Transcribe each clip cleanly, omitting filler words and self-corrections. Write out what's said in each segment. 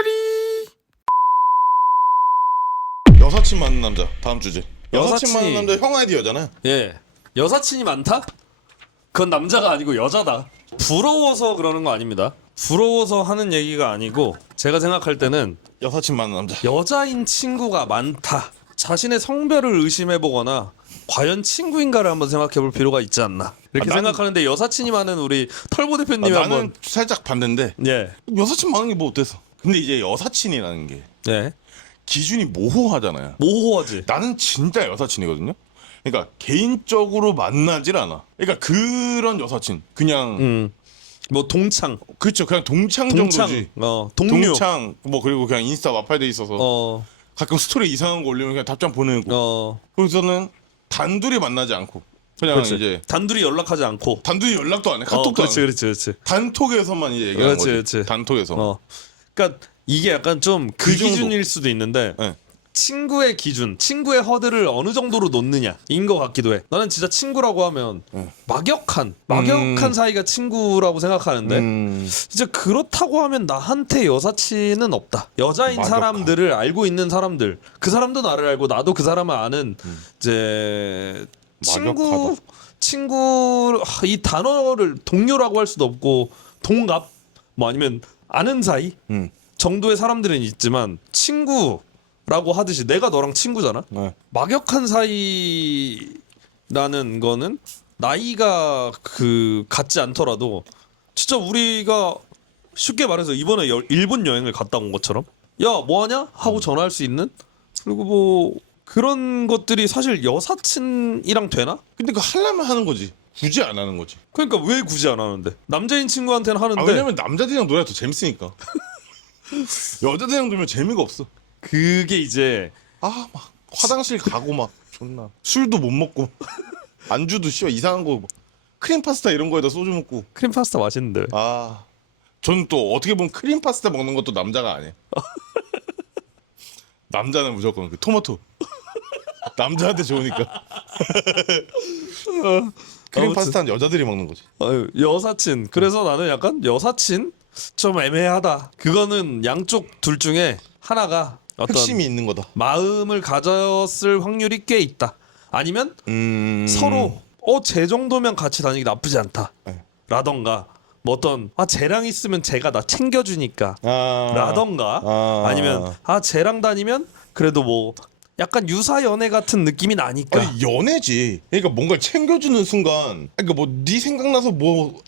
띠라리. 여사친 많은 남자 다음 주제. 여사친 많은 남자 형 아이디어잖아요. 예. 여사친이 많다? 그건 남자가 아니고 여자다. 부러워서 그러는 거 아닙니다. 부러워서 하는 얘기가 아니고 제가 생각할 때는 여사친 많은 남자. 여자인 친구가 많다. 자신의 성별을 의심해보거나 과연 친구인가를 한번 생각해볼 필요가 있지 않나 이렇게 생각하는데 여사친이 많은 우리 털보 대표님이 나는 한번 살짝 반대인데 예. 여사친 많은 게 뭐 어때서? 근데 이제 여사친이라는 게 예. 기준이 모호하잖아요. 모호하지. 나는 진짜 여사친이거든요. 그러니까 개인적으로 만나질 않아. 그러니까 그런 여사친 그냥 뭐 동창. 그렇죠. 그냥 동창 정도지. 동료. 동창 뭐 그리고 그냥 인스타 와팔돼 있어서 가끔 스토리 이상한 거 올리면 그냥 답장 보내고. 그래서는 단둘이 만나지 않고 그냥 그렇지. 이제 단둘이 연락하지 않고 단둘이 연락도 안 해. 카톡도 그렇지, 안 해. 그렇지. 단톡에서만 이제 얘기하는 거지. 그렇지. 단톡에서. 그러니까 이게 약간 좀 그 정도. 기준일 수도 있는데 네. 친구의 기준, 친구의 허들을 어느 정도로 놓느냐인 것 같기도 해. 나는 진짜 친구라고 하면 막역한 사이가 친구라고 생각하는데 진짜 그렇다고 하면 나한테 여사친은 없다. 여자인 막역한. 사람들을 알고 있는 사람들, 그 사람도 나를 알고 나도 그 사람을 아는 이제 막역하다. 친구 이 단어를 동료라고 할 수도 없고 동갑 뭐 아니면 아는 사이 정도의 사람들은 있지만 친구라고 하듯이 내가 너랑 친구잖아. 네. 막역한 사이라는 거는 나이가 그 같지 않더라도 진짜 우리가 쉽게 말해서 이번에 일본 여행을 갔다 온 것처럼 야 뭐하냐 하고 전화할 수 있는 그리고 뭐 그런 것들이 사실 여사친이랑 되나? 근데 그거 하려면 하는 거지. 굳이 안 하는 거지. 그러니까 왜 굳이 안 하는데 남자인 친구한테는 하는데 왜냐면 남자들이랑 노래가 더 재밌으니까. 여자들이랑 놀면 재미가 없어. 그게 이제 막 화장실 가고 막 존나 술도 못 먹고 안주도 씨발 이상한 거 크림 파스타 이런 거에다 소주 먹고. 크림 파스타 맛있는데 저는 또 어떻게 보면 크림 파스타 먹는 것도 남자가 아니에요. 남자는 무조건 그 토마토. 남자한테 좋으니까. 크림 파스타는 여자들이 먹는 거지. 여사친. 그래서 나는 약간 여사친 좀 애매하다. 그거는 양쪽 둘 중에 하나가 어떤 핵심이 있는 거다. 마음을 가졌을 확률이 꽤 있다. 아니면 서로 쟤 정도면 같이 다니기 나쁘지 않다. 네. 라던가 뭐 어떤 쟤랑 있으면 쟤가 나 챙겨주니까 라던가 아니면 쟤랑 다니면 그래도 뭐 약간 유사 연애 같은 느낌이 나니까. 아니 연애지. 그러니까 뭔가 챙겨주는 순간. 그러니까 뭐 네 생각나서 뭐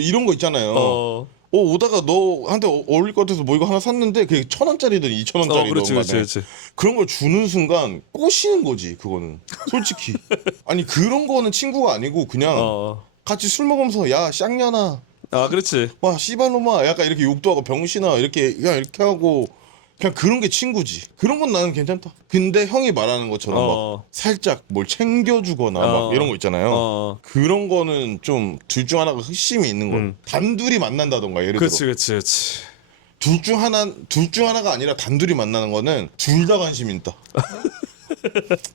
이런 거 있잖아요. 오다가 너한테 어울릴 것 같아서 뭐 이거 하나 샀는데 그게 1,000원짜리든 2,000원짜리든 그렇지. 그런 걸 주는 순간 꼬시는 거지 그거는 솔직히. 아니 그런 거는 친구가 아니고 그냥 같이 술 먹으면서 야 쌍년아 그렇지. 와 씨발놈아 약간 이렇게 욕도 하고 병신아 이렇게 그냥 이렇게 하고 그냥 그런 게 친구지. 그런 건 나는 괜찮다. 근데 형이 말하는 것처럼 막 살짝 뭘 챙겨주거나 막 이런 거 있잖아요. 그런 거는 좀 둘 중 하나가 핵심이 있는 거예요. 단둘이 만난다던가 예를 들어. 그렇지. 둘 중 하나가 아니라 단둘이 만나는 거는 둘 다 관심이 있다.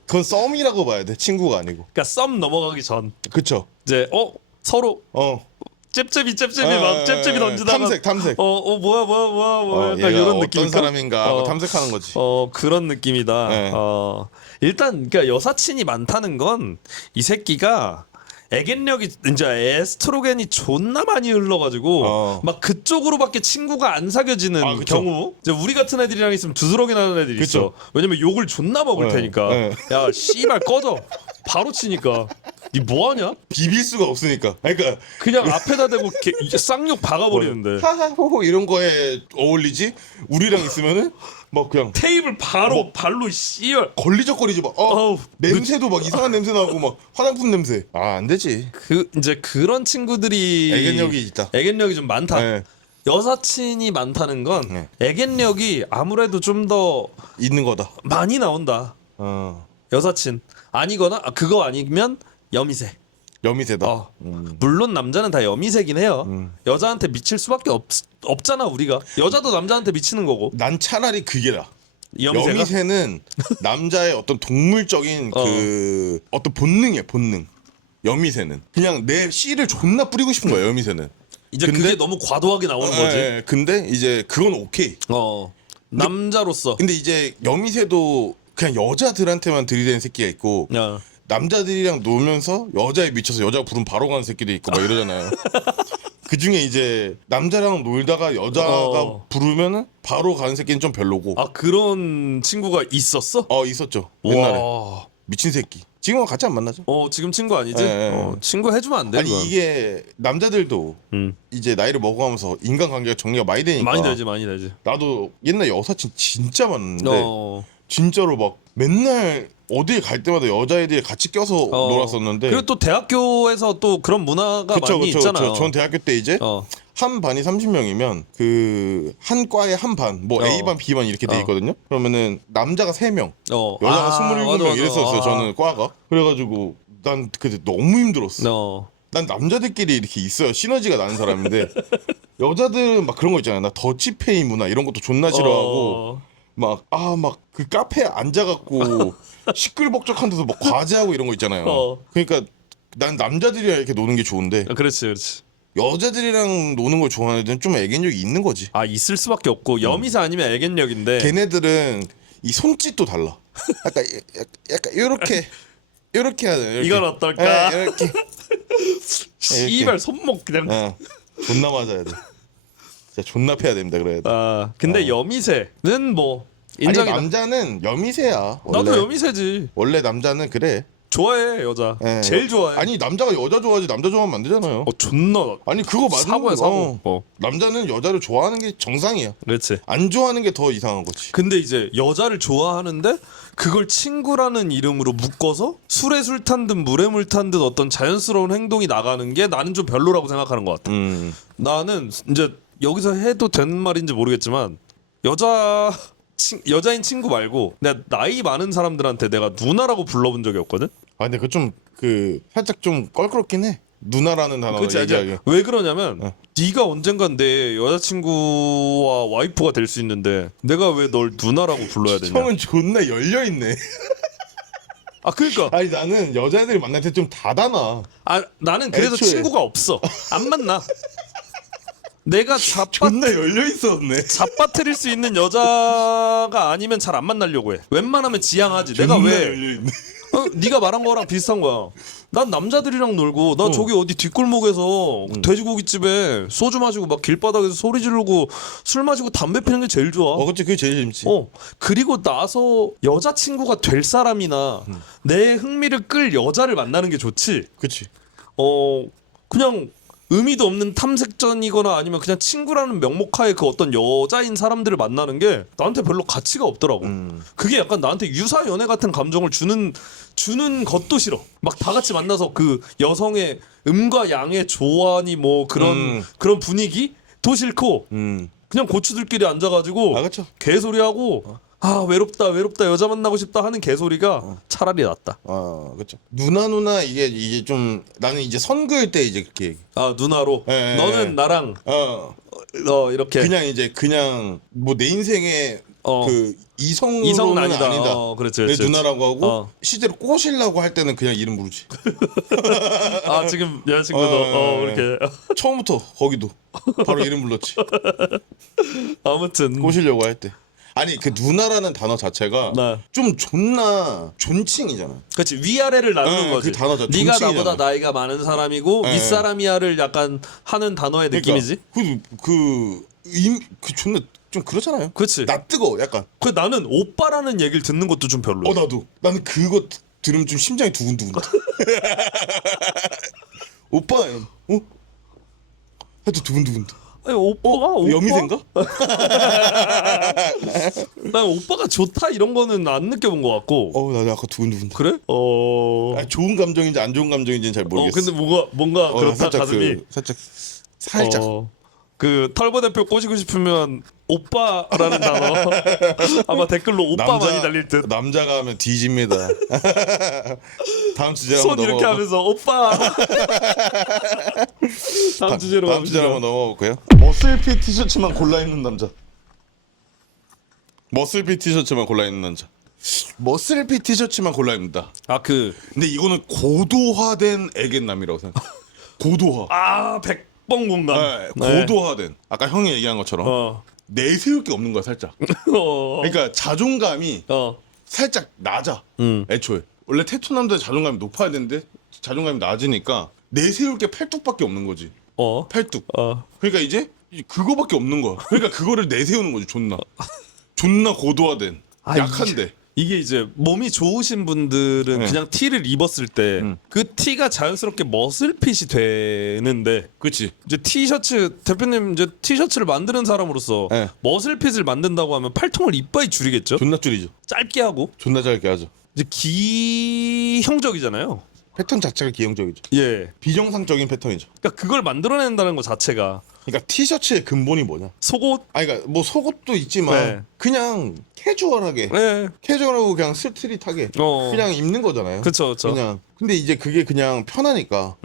그건 썸이라고 봐야 돼. 친구가 아니고. 그러니까 썸 넘어가기 전 그쵸. 이제 서로 잽잽이 막 잽잽이 던지다가 탐색. 뭐야 약간 이런 어떤 느낌일까? 사람인가 하고 탐색하는 거지. 그런 느낌이다. 네. 일단 그러니까 여사친이 많다는 건 이 새끼가 애견력이 이제 에스트로겐이 존나 많이 흘러가지고 막 그쪽으로밖에 친구가 안 사귀어지는 그쵸. 경우 이제 우리 같은 애들이랑 있으면 두드러기 나는 애들이 있어. 왜냐면 욕을 존나 먹을 테니까. 야 씨발 꺼져 바로 치니까 니 뭐하냐? 비빌 수가 없으니까. 그러니까 그냥 앞에다 대고 이제 쌍욕 박아버리는데 하하호호 이런 거에 어울리지? 우리랑 있으면은 막 그냥 테이블 바로 발로 씨발 걸리적거리지 막. 어우, 냄새도 막 이상한 냄새 나고 막 화장품 냄새. 안 되지. 이제 그런 친구들이 애견력이 있다. 애견력이 좀 많다. 네. 여사친이 많다는 건 애견력이 아무래도 좀 더 있는 거다. 많이 나온다. 여사친 아니거나 그거 아니면 여미새. 여미새다. 물론 남자는 다 여미새긴 해요. 여자한테 미칠 수밖에 없잖아 우리가. 여자도 남자한테 미치는 거고. 난 차라리 그게 나. 여미새가? 여미새는 남자의 어떤 동물적인 그 어떤 본능이야 본능. 여미새는 그냥 내 씨를 존나 뿌리고 싶은 거야. 여미새는 이제 근데- 그게 너무 과도하게 나오는 거지. 예, 근데 이제 그건 오케이. 남자로서. 근데 이제 여미새도 그냥 여자들한테만 들이대는 새끼가 있고 야. 남자들이랑 놀면서 여자에 미쳐서 여자가 부르면 바로 가는 새끼도 있고 막 이러잖아요. 그 중에 이제 남자랑 놀다가 여자가 부르면은 바로 가는 새끼는 좀 별로고. 아 그런 친구가 있었어? 있었죠. 옛날에. 와. 미친 새끼. 지금은 같이 안 만나죠. 지금 친구 아니지? 예. 친구 해주면 안 돼. 아니 그건. 이게 남자들도 이제 나이를 먹어가면서 인간관계가 정리가 많이 되니까. 많이 되지. 나도 옛날 여사친 진짜 많은데 어. 진짜로 막 맨날 어딜 갈 때마다 여자애들이 같이 껴서 놀았었는데. 그리고 또 대학교에서 또 그런 문화가 많이 있잖아요. 전 대학교 때 이제 한 반이 30명이면 그 한 과에 한 반, 뭐 A반, B반 이렇게 돼 있거든요. 그러면은 남자가 3명, 여자가 27명 맞아. 이랬었어요. 저는 과가. 그래가지고 난 그때 너무 힘들었어. 난 남자들끼리 이렇게 있어야 시너지가 나는 사람인데 여자들은 막 그런 거 있잖아요. 나 더치페이 문화 이런 것도 존나 싫어하고 막 그 카페에 앉아갖고 시끌벅적한 데서 막 과제하고 이런 거 있잖아요. 그러니까 난 남자들이랑 이렇게 노는 게 좋은데 그렇지. 여자들이랑 노는 걸 좋아하는 애들은 좀 애견력이 있는 거지. 있을 수밖에 없고 여미사 아니면 애견력인데. 걔네들은 이 손짓도 달라. 약간 이렇게 하는. 이렇게. 이건 어떨까? 이렇게. 씨발 손목 그냥. 존나 맞아야 돼. 진짜 존나 패야 됩니다. 그래야 돼. 근데 여미새는 뭐 아니 인정이다. 남자는 여미새야. 원래. 나도 여미새지. 원래 남자는 그래. 좋아해 여자. 예. 제일 좋아해. 아니 남자가 여자 좋아하지 남자 좋아하면 안 되잖아요. 존나. 아니 그거 맞는 사고야 거. 사고. 남자는 여자를 좋아하는 게 정상이야. 그렇지. 안 좋아하는 게 더 이상한 거지. 근데 이제 여자를 좋아하는데 그걸 친구라는 이름으로 묶어서 술에 술 탄 듯 물에 물 탄 듯 어떤 자연스러운 행동이 나가는 게 나는 좀 별로라고 생각하는 것 같아. 나는 이제 여기서 해도 되는 말인지 모르겠지만 여자인 친구 말고 내가 나이 많은 사람들한테 내가 누나라고 불러본 적이 없거든. 근데 그 좀 살짝 좀 껄끄럽긴 해. 누나라는 단어 그치, 얘기하기. 왜 그러냐면 네가 언젠간 내 여자친구와 와이프가 될 수 있는데 내가 왜 널 누나라고 불러야 되냐. 형은 존나 열려 있네. 그러니까 아니 나는 여자애들이 만날 때 좀 닫아놔. 나는 그래서 애초에. 친구가 없어. 안 만나. 내가 존나 열려 있었네. 잡아뜨릴 수 있는 여자가 아니면 잘 안 만나려고 해. 웬만하면 지향하지. 내가 존나 왜? 열려 있네. 네가 말한 거랑 비슷한 거야. 난 남자들이랑 놀고 나 저기 어디 뒷골목에서 돼지고기집에 소주 마시고 막 길바닥에서 소리 지르고 술 마시고 담배 피는 게 제일 좋아. 그치 그게 제일 재밌지. 그리고 나서 여자친구가 될 사람이나 내 흥미를 끌 여자를 만나는 게 좋지. 그치. 그냥 의미도 없는 탐색전이거나 아니면 그냥 친구라는 명목하에 그 어떤 여자인 사람들을 만나는 게 나한테 별로 가치가 없더라고. 그게 약간 나한테 유사 연애 같은 감정을 주는 것도 싫어. 막 다 같이 만나서 그 여성의 음과 양의 조화니 뭐 그런 분위기도 싫고 그냥 고추들끼리 앉아가지고 그쵸. 개소리하고 외롭다 여자 만나고 싶다 하는 개소리가 차라리 낫다. 그쵸. 누나 이게 좀 나는 이제 선 그을 때 이제 그렇게 얘기. 누나로. 예, 너는 예. 나랑 이렇게 그냥 뭐 내 인생의 그 이성은 이성은 아니다. 그렇지. 내 누나라고 하고 실제로 꼬시려고 할 때는 그냥 이름 부르지. 지금 여자친구도 이렇게 처음부터 거기도 바로 이름 불렀지. 아무튼 꼬시려고 할 때. 아니 그 누나라는 단어 자체가 네. 좀 존나 존칭이잖아. 그렇지 위아래를 나누는 거지. 그 단어 자체 네가 존칭이잖아. 나보다 나이가 많은 사람이고 네. 윗사람이야를 약간 하는 단어의 느낌이지. 그 존나 좀 그렇잖아요. 그렇지. 나 뜨거 약간. 그 나는 오빠라는 얘기를 듣는 것도 좀 별로야. 나도. 나는 그거 들으면 좀 심장이 두근두근. 오빠 해도 두근두근. 아니 오빠가 여미새인가? 난 오빠가 좋다 이런 거는 안 느껴본 것 같고. 나 아까 두근두근. 그래? 아니, 좋은 감정인지 안 좋은 감정인지는 잘 모르겠어. 근데 뭔가 그렇다 살짝 가슴이. 살짝. 그 털보 대표 꼬시고 싶으면 오빠라는 단어 아마 댓글로 오빠 많이 달릴 듯. 남자가 하면 뒤집니다. 다음 주제로 손 한번 이렇게 넘어가. 하면서 오빠. 다음 주제로 다음 주제로 가보시죠. 한번 넘어볼까요? 머슬핏 티셔츠만 골라 입는 남자. 머슬핏 티셔츠만 골라 입는 남자. 머슬핏 티셔츠만 골라 입는다. 그 근데 이거는 고도화된 애견남이라고 생각. 고도화. 100 번 공감. 네, 고도화된 아까 형이 얘기한 것처럼 어. 내세울 게 없는 거야 살짝. 어. 그러니까 자존감이 어. 살짝 낮아. 애초에 원래 테토 남자의 자존감이 높아야 되는데 자존감이 낮으니까 내세울 게 팔뚝밖에 없는 거지. 어. 팔뚝. 어. 그러니까 이제 그거밖에 없는 거야. 그러니까 그거를 내세우는 거지. 존나 고도화된 아, 약한데. 이게 이제 몸이 좋으신 분들은 네. 그냥 티를 입었을 때 그 티가 자연스럽게 머슬핏이 되는데 그렇지. 이제 티셔츠 대표님 이제 티셔츠를 만드는 사람으로서 네. 머슬핏을 만든다고 하면 팔통을 이빠이 줄이겠죠? 존나 줄이죠. 짧게 하고 존나 짧게 하죠. 이제 기형적이잖아요. 패턴 자체가 기형적이죠. 예. 비정상적인 패턴이죠. 그러니까 그걸 만들어낸다는 것 자체가 그러니까 티셔츠의 근본이 뭐냐? 속옷. 아니 그러니까 뭐 속옷도 있지만 네. 그냥 캐주얼하게 예. 캐주얼하고 그냥 스트릿하게 어. 그냥 입는 거잖아요. 그쵸, 그쵸. 그냥 근데 이제 그게 그냥 편하니까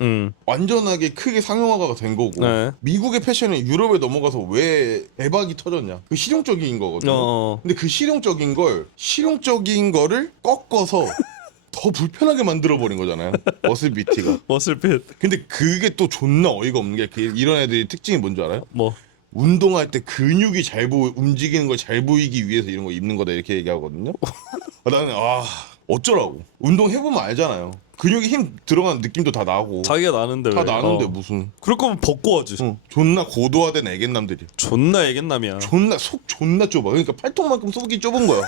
완전하게 크게 상용화가 된 거고 네. 미국의 패션이 유럽에 넘어가서 왜 대박이 터졌냐? 그 실용적인 거거든요. 어. 근데 그 실용적인 거를 꺾어서 더 불편하게 만들어 버린 거잖아요. 머슬비티가. 머슬핏. 근데 그게 또 존나 어이가 없는 게 이런 애들이 특징이 뭔지 알아요? 뭐. 운동할 때 근육이 잘 움직이는 걸 잘 보이기 위해서 이런 거 입는 거다 이렇게 얘기하거든요. 나는 어쩌라고. 운동 해보면 알잖아요. 근육에 힘 들어가는 느낌도 다 나고 자기가 나는데 다 왜? 나는데 어. 무슨 그럴 거면 벗고 하지. 존나 고도화된 애견남들이 존나 애견남이야. 존나 속 존나 좁아. 그러니까 팔통만큼 속이 좁은 거야.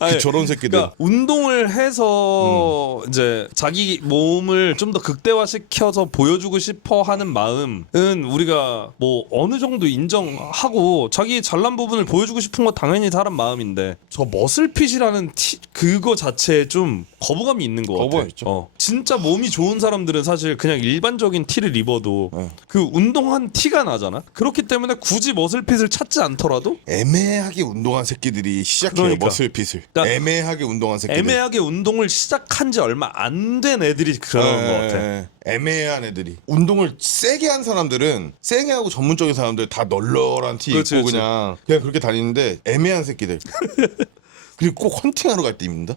아니, 저런 새끼들. 그러니까 운동을 해서 이제 자기 몸을 좀 더 극대화시켜서 보여주고 싶어 하는 마음은 우리가 뭐 어느 정도 인정하고 자기 잘난 부분을 보여주고 싶은 건 당연히 사람 마음인데 저 머슬핏이라는 그거 자체에 좀 거부감이 있는 것 같아. 거부감 있죠. 진짜 몸이 좋은 사람들은 사실 그냥 일반적인 티를 입어도 그 운동한 티가 나잖아. 그렇기 때문에 굳이 머슬핏을 찾지 않더라도 애매하게 운동한 새끼들이 시작해요. 그러니까. 머슬핏을. 그러니까 애매하게 운동한 새끼들. 애매하게 운동을 시작한 지 얼마 안 된 애들이 그러는 것 같아. 애매한 애들이 운동을 세게 한 사람들은 세게 하고 전문적인 사람들 다 널널한 티 그렇지, 입고 그렇지. 그냥 그렇게 다니는데 애매한 새끼들. 그리고 꼭 헌팅하러 갈 때 입는다.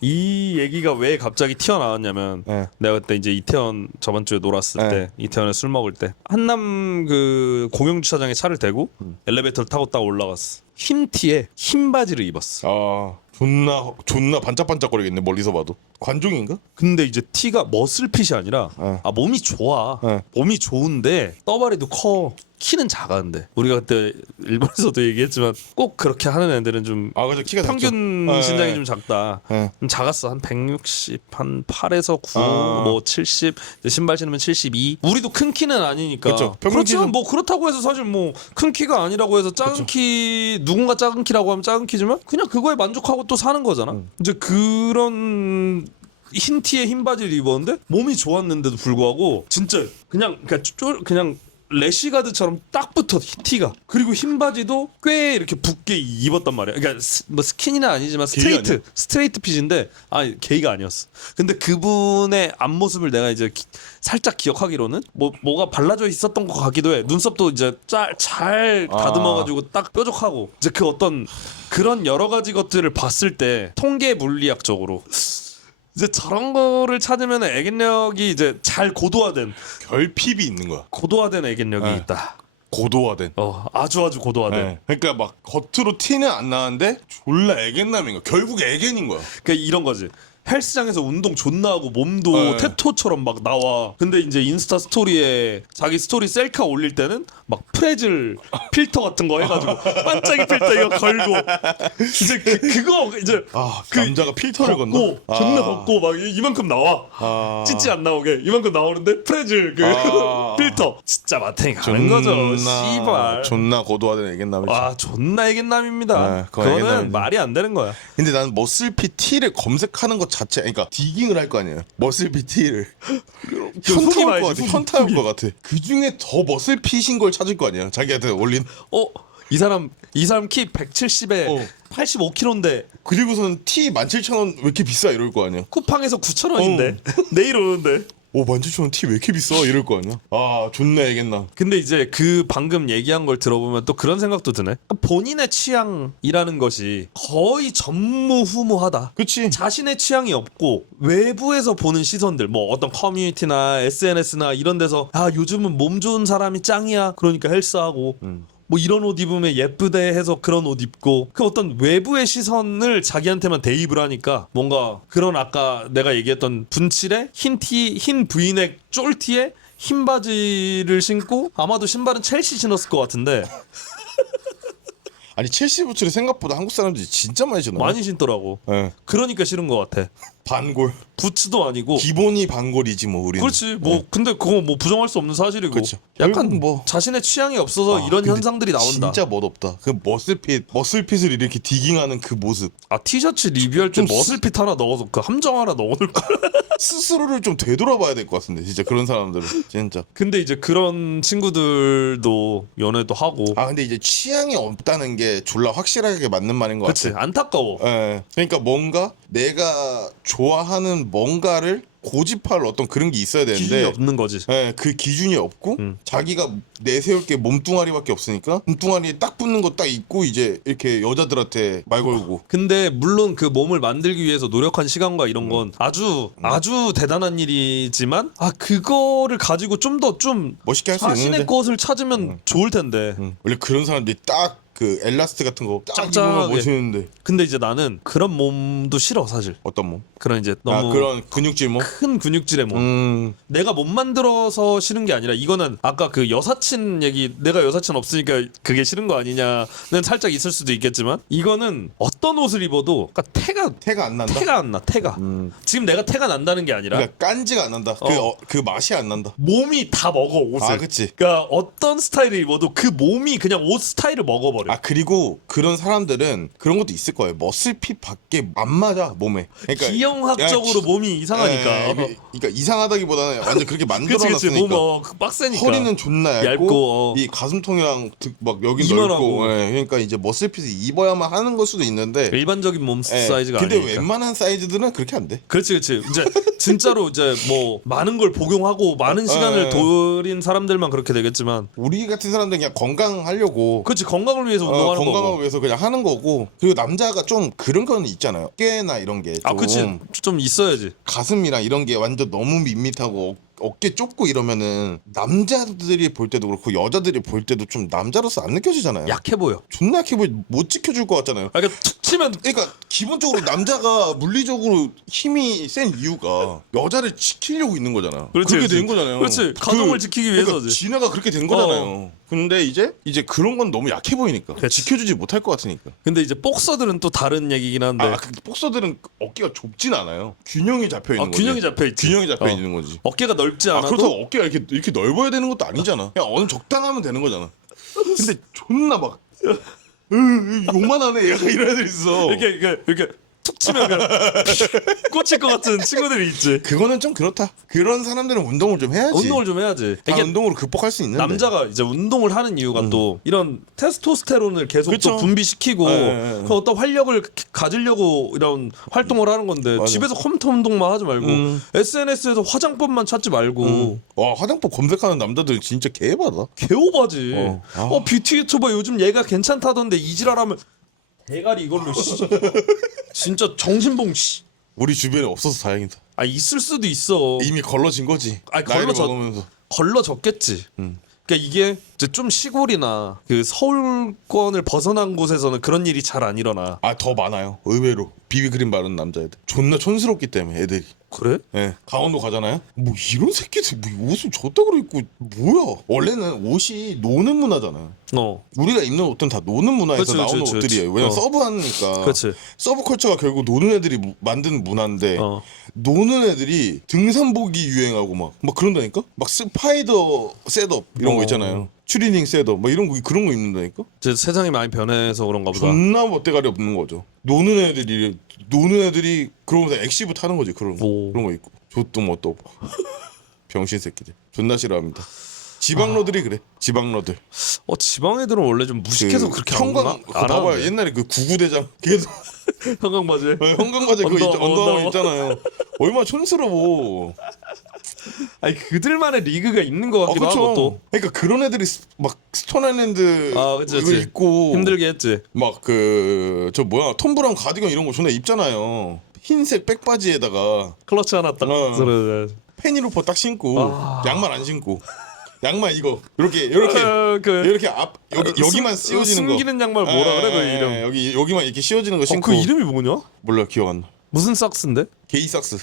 이 얘기가 왜 갑자기 튀어나왔냐면 네. 내가 그때 이제 이태원 저번 주에 놀았을 네. 때 이태원에 술 먹을 때 한남 그 공영 주차장에 차를 대고 엘리베이터를 타고 딱 올라갔어. 흰 티에 흰 바지를 입었어. 존나 반짝반짝거리겠네 멀리서 봐도. 관종인가? 근데 이제 티가 머슬핏이 아니라 몸이 좋아. 네. 몸이 좋은데 떠바리도 커. 키는 작았는데 우리가 그때 일본에서도 얘기했지만 꼭 그렇게 하는 애들은 좀 그죠. 키가 평균 작죠. 신장이 좀 작다. 네. 좀 작았어. 한 160, 한 8에서 9, 아. 뭐 70, 신발 신으면 72. 우리도 큰 키는 아니니까. 그쵸. 평균 그렇지만 키는- 뭐 그렇다고 해서 사실 뭐 큰 키가 아니라고 해서 작은 키 누군가 작은 키라고 하면 작은 키지만 그냥 그거에 만족하고 또 사는 거잖아. 이제 그런 흰 티에 흰 바지를 입었는데 몸이 좋았는데도 불구하고 진짜 그냥 래시가드처럼 딱 붙어 티가. 그리고 흰 바지도 꽤 이렇게 붓게 입었단 말이야. 그러니까 뭐 스키니는 아니지만 게이가 스트레이트 핏인데 게이가 아니었어. 근데 그분의 앞모습을 내가 이제 살짝 기억하기로는 뭐가 발라져 있었던 것 같기도 해. 눈썹도 이제 잘 다듬어가지고 딱 뾰족하고 이제 그 어떤 그런 여러 가지 것들을 봤을 때 통계 물리학적으로 이제 저런 거를 찾으면 애견력이 이제 잘 고도화된 결핍이 있는 거야. 고도화된 애견력이 네. 있다. 고도화된. 아주 고도화된. 네. 그러니까 막 겉으로 티는 안 나는데 졸라 애견남인 거야. 결국 애견인 거야. 그러니까 이런 거지. 헬스장에서 운동 존나 하고 몸도 네. 테토처럼 막 나와. 근데 이제 인스타 스토리에 자기 스토리 셀카 올릴 때는 막 프레즐 필터 같은 거 해가지고 반짝이 필터 이거 걸고 이제 그거 이제 남자가 필터를 건너. 존나 걷고 막 이만큼 나와. 찢지 안 나오게 이만큼 나오는데 프레즐 필터 진짜 마탱이 가는 거죠. 씨발. 존나 고도화된 애견남이지. 와 존나 애견남입니다. 네, 그거 그거는 애견남이지. 말이 안 되는 거야. 근데 나는 머슬핏 티를 검색하는 것 자체, 그러니까 디깅을 할 거 아니에요. 머슬핏 티를 후기 현타 올 것 봐야지, 같아. 현타 올 것 같아. 그 중에 더 머슬핏인 걸 찾을 거 아니야. 자기한테 올린. 이 사람 키 170에 85kg인데 그리고선 티 17,000원 왜 이렇게 비싸 이럴 거 아니야. 쿠팡에서 9,000원인데 내일 오는데 17,000원 티 왜 이렇게 비싸? 이럴 거 아니야. 아 존나 애겠나. 근데 이제 그 방금 얘기한 걸 들어보면 또 그런 생각도 드네. 본인의 취향이라는 것이 거의 전무후무하다. 그치. 자신의 취향이 없고 외부에서 보는 시선들, 뭐 어떤 커뮤니티나 SNS나 이런 데서 아 요즘은 몸 좋은 사람이 짱이야, 그러니까 헬스하고 뭐 이런 옷 입으면 예쁘대 해서 그런 옷 입고, 그 어떤 외부의 시선을 자기한테만 대입을 하니까 뭔가 그런 아까 내가 얘기했던 분칠에 흰 브이넥 쫄티에 흰 바지를 신고, 아마도 신발은 첼시 신었을 것 같은데 아니 첼시 부츠를 생각보다 한국 사람들이 진짜 많이 신어요. 많이 신더라고. 예. 그러니까 싫은 것 같아. 반골. 부츠도 아니고. 기본이 반골이지 뭐 우리는. 그렇지. 뭐 근데 그거 뭐 부정할 수 없는 사실이고. 그렇죠. 약간 결국은 뭐 자신의 취향이 없어서 이런 근데 현상들이 나온다. 진짜 멋없다. 그 머슬핏을 이렇게 디깅하는 그 모습. 아 티셔츠 리뷰할 때 좀 머슬핏 하나 넣어서 그 함정 하나 넣어놓을 걸. 스스로를 좀 되돌아봐야 될 것 같은데 진짜 그런 사람들은 진짜. 근데 이제 그런 친구들도 연애도 하고. 아 근데 이제 취향이 없다는 게 졸라 확실하게 맞는 말인 것 그치. 같아. 안타까워. 예. 그러니까 뭔가 내가 좋아하는 뭔가를 고집할 어떤 그런 게 있어야 기준이 되는데 없는 거지. 예, 그 기준이 없고 자기가 내세울 게 몸뚱아리밖에 없으니까 몸뚱아리에 딱 붙는 거 딱 있고 이제 이렇게 여자들한테 말 걸고. 근데 물론 그 몸을 만들기 위해서 노력한 시간과 이런 건 아주 대단한 일이지만, 아 그거를 가지고 좀 더 좀 멋있게 할 수 자신의 있는데 것을 찾으면 좋을 텐데. 원래 그런 사람들이 딱 그 엘라스트 같은 거 딱 입으면 짱짱하게. 멋있는데. 근데 이제 나는 그런 몸도 싫어 사실. 어떤 몸? 그런 이제 아 너무 그런 근육질 몸? 큰 근육질의 몸. 내가 못 만들어서 싫은 게 아니라, 이거는 아까 그 여사친 얘기, 내가 여사친 없으니까 그게 싫은 거 아니냐는 살짝 있을 수도 있겠지만, 이거는 어떤 옷을 입어도 그러니까 태가 안 난다? 태가 안 나. 태가 지금 내가 태가 난다는 게 아니라 그러니까 깐지가 안 난다. 그 맛이 안 난다. 몸이 다 먹어 옷을. 아, 그치. 그러니까 어떤 스타일을 입어도 그 몸이 그냥 옷 스타일을 먹어버려. 아 그리고 그런 사람들은 그런 것도 있을 거예요. 머슬핏밖에 안 맞아 몸에. 그러니까 기형학적으로 몸이 이상하니까. 그러니까 이상하다기보다는 완전 그렇게 그치 그치. 만들어놨으니까. 몸 빡세니까. 허리는 존나 얇고, 얇고, 이 가슴통이랑 막 여기 이만하고. 넓고. 예, 그러니까 이제 머슬핏을 입어야만 하는 걸 수도 있는데. 일반적인 몸 예, 사이즈가 근데 아니니까. 웬만한 사이즈들은 그렇게 안 돼. 그렇지 그렇지. 이제 진짜로 이제 뭐 많은 걸 복용하고 많은 시간을 들인 사람들만 그렇게 되겠지만, 우리 같은 사람들은 그냥 건강하려고. 그렇지 건강을 위해서 운동하는 건강을 거고. 위해서 그냥 하는 거고. 그리고 남자가 좀 그런 건 있잖아요. 어깨나 이런 게 좀 아 그렇지 좀 있어야지. 가슴이랑 이런 게 완전 너무 밋밋하고 어깨 좁고 이러면은 남자들이 볼 때도 그렇고 여자들이 볼 때도 좀 남자로서 안 느껴지잖아요. 약해 보여. 존나 약해 보이 못 지켜줄 것 같잖아요. 아, 그러니까 툭 치면 그러니까 기본적으로 남자가 물리적으로 힘이 센 이유가 여자를 지키려고 있는 거잖아. 그렇지, 그렇게 그렇지. 된 거잖아요. 그렇지. 가정을 지키기 그러니까 위해서지. 진화가 그렇게 된 거잖아요. 근데 이제 그런 건 너무 약해 보이니까 그렇지. 지켜주지 못할 것 같으니까. 근데 이제 복서들은 또 다른 얘기긴 한데. 아, 근데 복서들은 어깨가 좁진 않아요. 균형이 잡혀 있는 거지. 균형이 잡혀 있지. 균형이 잡혀 어. 있는 거지. 어깨가 넓지 아 않아도. 그렇다고 어깨가 이렇게 넓어야 되는 것도 아니잖아. 그냥 어느 적당하면 되는 거잖아. 근데 존나 막 요만하네 약간 이런 애들 있어. 이렇게 툭 치면 그냥 꽂힐 것 같은 친구들이 있지. 그거는 좀 그렇다. 그런 사람들은 운동을 좀 해야지. 운동을 좀 해야지. 다 이게 운동으로 극복할 수 있는데. 남자가 이제 운동을 하는 이유가 또 이런 테스토스테론을 계속 그쵸. 또 분비시키고 네. 그 어떤 활력을 가지려고 이런 활동을 하는 건데, 맞아. 집에서 컴퓨터 운동만 하지 말고 SNS에서 화장법만 찾지 말고. 와 화장법 검색하는 남자들 진짜 개바다. 개오바지. 아. 뷰티 유튜버 요즘 얘가 괜찮다던데 이지랄하면 대가리 이걸로 씨. 진짜 정신봉 씨. 우리 주변에 없어서 다행이다. 아 있을 수도 있어. 이미 걸러진 거지. 아니, 나이를 걸러져- 먹으면서. 걸러졌겠지. 그러니까 이게 이제 좀 시골이나 그 서울권을 벗어난 곳에서는 그런 일이 잘 안 일어나. 아 더 많아요. 의외로 비비크림 바르는 남자애들. 존나 촌스럽기 때문에 애들이. 그래? 예. 강원도 가잖아요. 뭐 이런 새끼들 뭐 옷을 저따구로 입고 뭐야? 원래는 옷이 노는 문화잖아. 우리가 입는 옷들은 다 노는 문화에서 그치, 나오는 그치, 옷들이에요. 그치. 왜냐면 서브하니까. 그치. 서브 컬처가 결국 노는 애들이 만든 문화인데 노는 애들이 등산복이 유행하고 막 그런다니까? 막 스파이더 셋업 이런 거 있잖아요. 추리닝 셋업 막 이런 거 그런 거 입는다니까? 이제 세상이 많이 변해서 그런가 보다. 존나 멋대가리 없는 거죠. 노는 애들이 그러면서 엑시브 타는 거지. 그런 오. 거 입고. 좆도 뭣도 없고. 병신 새끼들. 존나 싫어합니다. 지방러들이 그래. 지방러들. 지방 애들은 원래 좀 무식해서 그렇게 형광 그거 안 봐봐요. 하는데. 옛날에 그 구구대장 걔도 형광 바지. 형광 바지 그거 언더, 언더 언더. 있잖아요. 얼마나 촌스러워. 아니 그들만의 리그가 있는 것 같기도 하고 그렇죠. 또. 그러니까 그런 애들이 막 스톤아일랜드 그치, 이거 그치. 입고 힘들게 했지. 막 그 저 뭐야 톰 브라운 가디건 이런 거 존나 입잖아요. 흰색 백바지에다가 클러치 하나 딱. 어. 페니로퍼 딱 신고 양말 안 신고 양말 이거 이렇게 이렇게 앞 여기만 씌워지는 거 숨기는 양말 뭐라 그래 그 이름. 여기만 이렇게 씌워지는 거 신고 그 이름이 뭐냐? 몰라 기억 안 나. 무슨 삭스인데? 게이 삭스.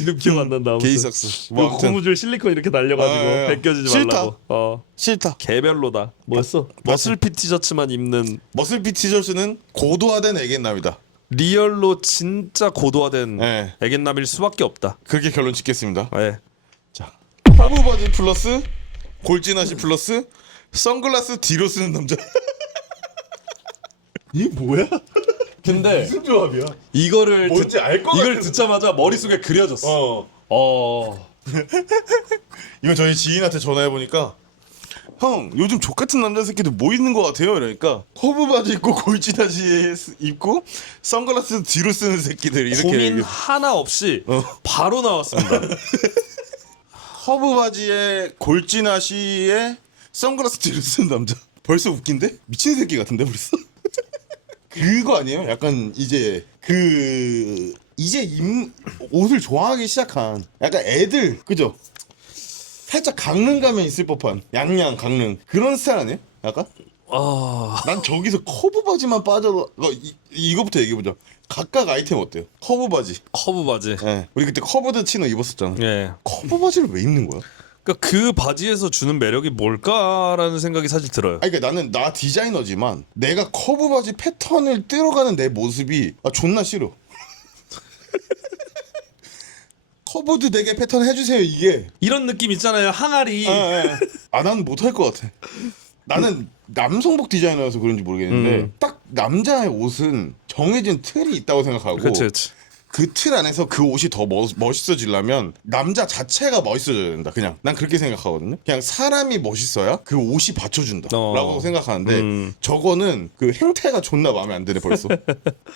이름 기억 안 난다. 게이 삭스. 뭐 고무줄 실리콘 이렇게 날려가지고 벗겨지지 싫다. 말라고. 싫다. 개별로다. 뭐였어? 머슬핏 티셔츠만 입는 머슬핏 티셔츠는 고도화된 애견남이다. 리얼로 진짜 고도화된 네. 애견남일 수밖에 없다. 그렇게 결론 짓겠습니다. 네. 자, 허브 바지 플러스 골진아시 플러스 선글라스 뒤로 쓰는 남자. 이게 뭐야? 근데 무슨 조합이야? 이거를 뭔지 알 것 이걸 같은- 듣자마자 머릿속에 그려졌어. 이건 저희 지인한테 전화해 보니까 형 요즘 족같은 남자 새끼들 뭐 있는 것 같아요? 이러니까 허브 바지 입고 골진아시 입고 선글라스 뒤로 쓰는 새끼들 이렇게 고민 얘기해. 하나 없이 바로 나왔습니다. 허브 바지에 골진아시에 선글라스 뒤로 쓰는 남자. 벌써 웃긴데? 미친 새끼 같은데 벌써? 그거 아니에요? 약간 이제 옷을 좋아하기 시작한 약간 애들 그죠? 살짝 강릉 가면 있을 법한 양양 강릉 그런 스타일 아니에요? 약간? 난 저기서 커브 바지만 빠져도 이거부터 얘기해보자. 각각 아이템 어때요? 커브 바지. 커브 바지. 예. 우리 그때 커브드 치노 입었었잖아. 예. 커브 바지를 왜 입는 거야? 그러니까 그 바지에서 주는 매력이 뭘까라는 생각이 사실 들어요. 아니, 그러니까 나는 나 디자이너지만 내가 커브 바지 패턴을 뜯어가는 내 모습이 존나 싫어. 커브드 되게 패턴 해주세요 이게. 이런 느낌 있잖아요. 항아리. 나는 못할 것 같아. 나는 남성복 디자이너여서 그런지 모르겠는데 딱 남자의 옷은 정해진 틀이 있다고 생각하고 그렇지. 그 틀 안에서 그 옷이 더 멋있어지려면 남자 자체가 멋있어져야 된다. 그냥 난 그렇게 생각하거든요. 그냥 사람이 멋있어야 그 옷이 받쳐준다 라고 생각하는데 저거는 그 행태가 존나 마음에 안 드네 벌써.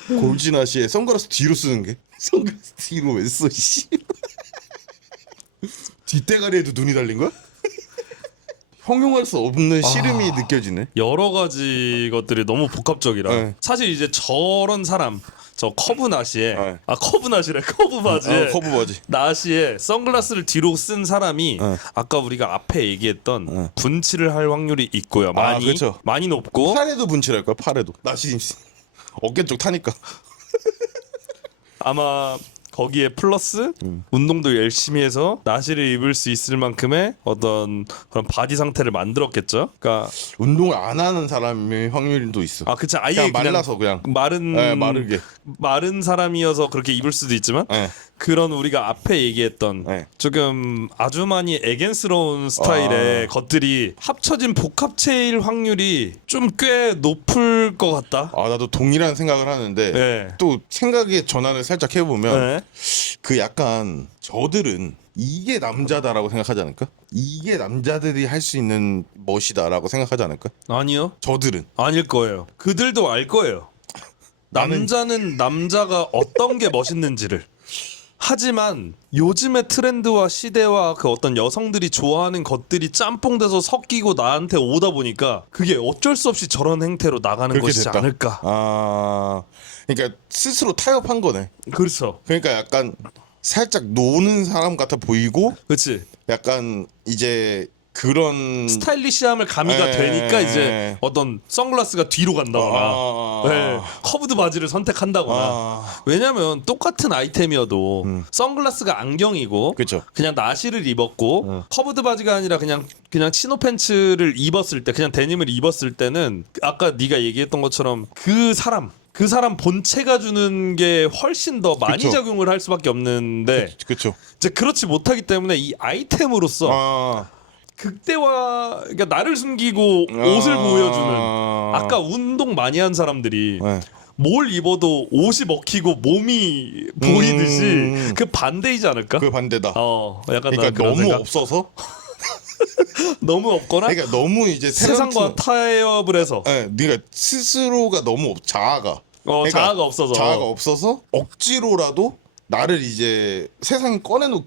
골진아시에 선글라스 뒤로 쓰는 게 선글라스 뒤로 왜 써? 씨. 뒷대가리에도 눈이 달린 거야? 형용할 수 없는 씨름이 느껴지네. 여러 가지 것들이 너무 복합적이라. 네. 사실 이제 저런 사람 저 커브 나시에 네. 커브 나시래 커브 바지에 커브 바지. 나시에 선글라스를 뒤로 쓴 사람이 아까 우리가 앞에 얘기했던 분칠을 할 확률이 있고요. 많이 그렇죠. 많이 높고 팔에도 분칠할 거야. 팔에도. 나시 어깨 쪽 타니까. 아마 거기에 플러스 운동도 열심히 해서 나시를 입을 수 있을 만큼의 어떤 그런 바디 상태를 만들었겠죠. 그러니까 운동을 안 하는 사람의 확률도 있어. 그치 아예 그냥 말라서 그냥. 마른 네, 마르게. 마른 사람이어서 그렇게 입을 수도 있지만 네. 그런 우리가 앞에 얘기했던 네. 조금 아주 많이 애견스러운 스타일의 것들이 합쳐진 복합체일 확률이 좀 꽤 높을 것 같다. 나도 동일한 생각을 하는데 네. 또 생각의 전환을 살짝 해보면 네. 그 약간 저들은 이게 남자다라고 생각하지 않을까? 이게 남자들이 할 수 있는 멋이다라고 생각하지 않을까? 아니요. 저들은. 아닐 거예요. 그들도 알 거예요. 남자는 남자가 어떤 게 멋있는지를. 하지만 요즘의 트렌드와 시대와 그 어떤 여성들이 좋아하는 것들이 짬뽕돼서 섞이고 나한테 오다 보니까 그게 어쩔 수 없이 저런 행태로 나가는 그렇게 것이지 됐다. 않을까. 그러니까 스스로 타협한 거네. 그렇죠. 그러니까 약간 살짝 노는 사람 같아 보이고 그렇지. 약간 이제 그런 스타일리시함을 가미가 되니까 이제 어떤 선글라스가 뒤로 간다거나 네, 커브드 바지를 선택한다거나 왜냐면 똑같은 아이템이어도 선글라스가 안경이고 그쵸. 그냥 나시를 입었고 커브드 바지가 아니라 그냥 치노 팬츠를 입었을 때 그냥 데님을 입었을 때는 아까 네가 얘기했던 것처럼 그 사람 본체가 주는 게 훨씬 더 많이 그쵸. 작용을 할 수밖에 없는데 그렇죠. 이제 그렇지 못하기 때문에 이 아이템으로서 극대화 그러니까 나를 숨기고 옷을 보여주는 아까 운동 많이 한 사람들이 뭘 입어도 옷이 먹히고 몸이 보이듯이 그 반대이지 않을까? 그 반대다. 약간 그러니까 난 그런 너무 생각. 없어서. 너무 없거나 그러니까 너무 이제 세상과 타협을 해서 네, 네가 스스로가 너무 자아가. 자아가 없어서 자아가 없어서 억지로라도 나를 이제 세상에 꺼내놓는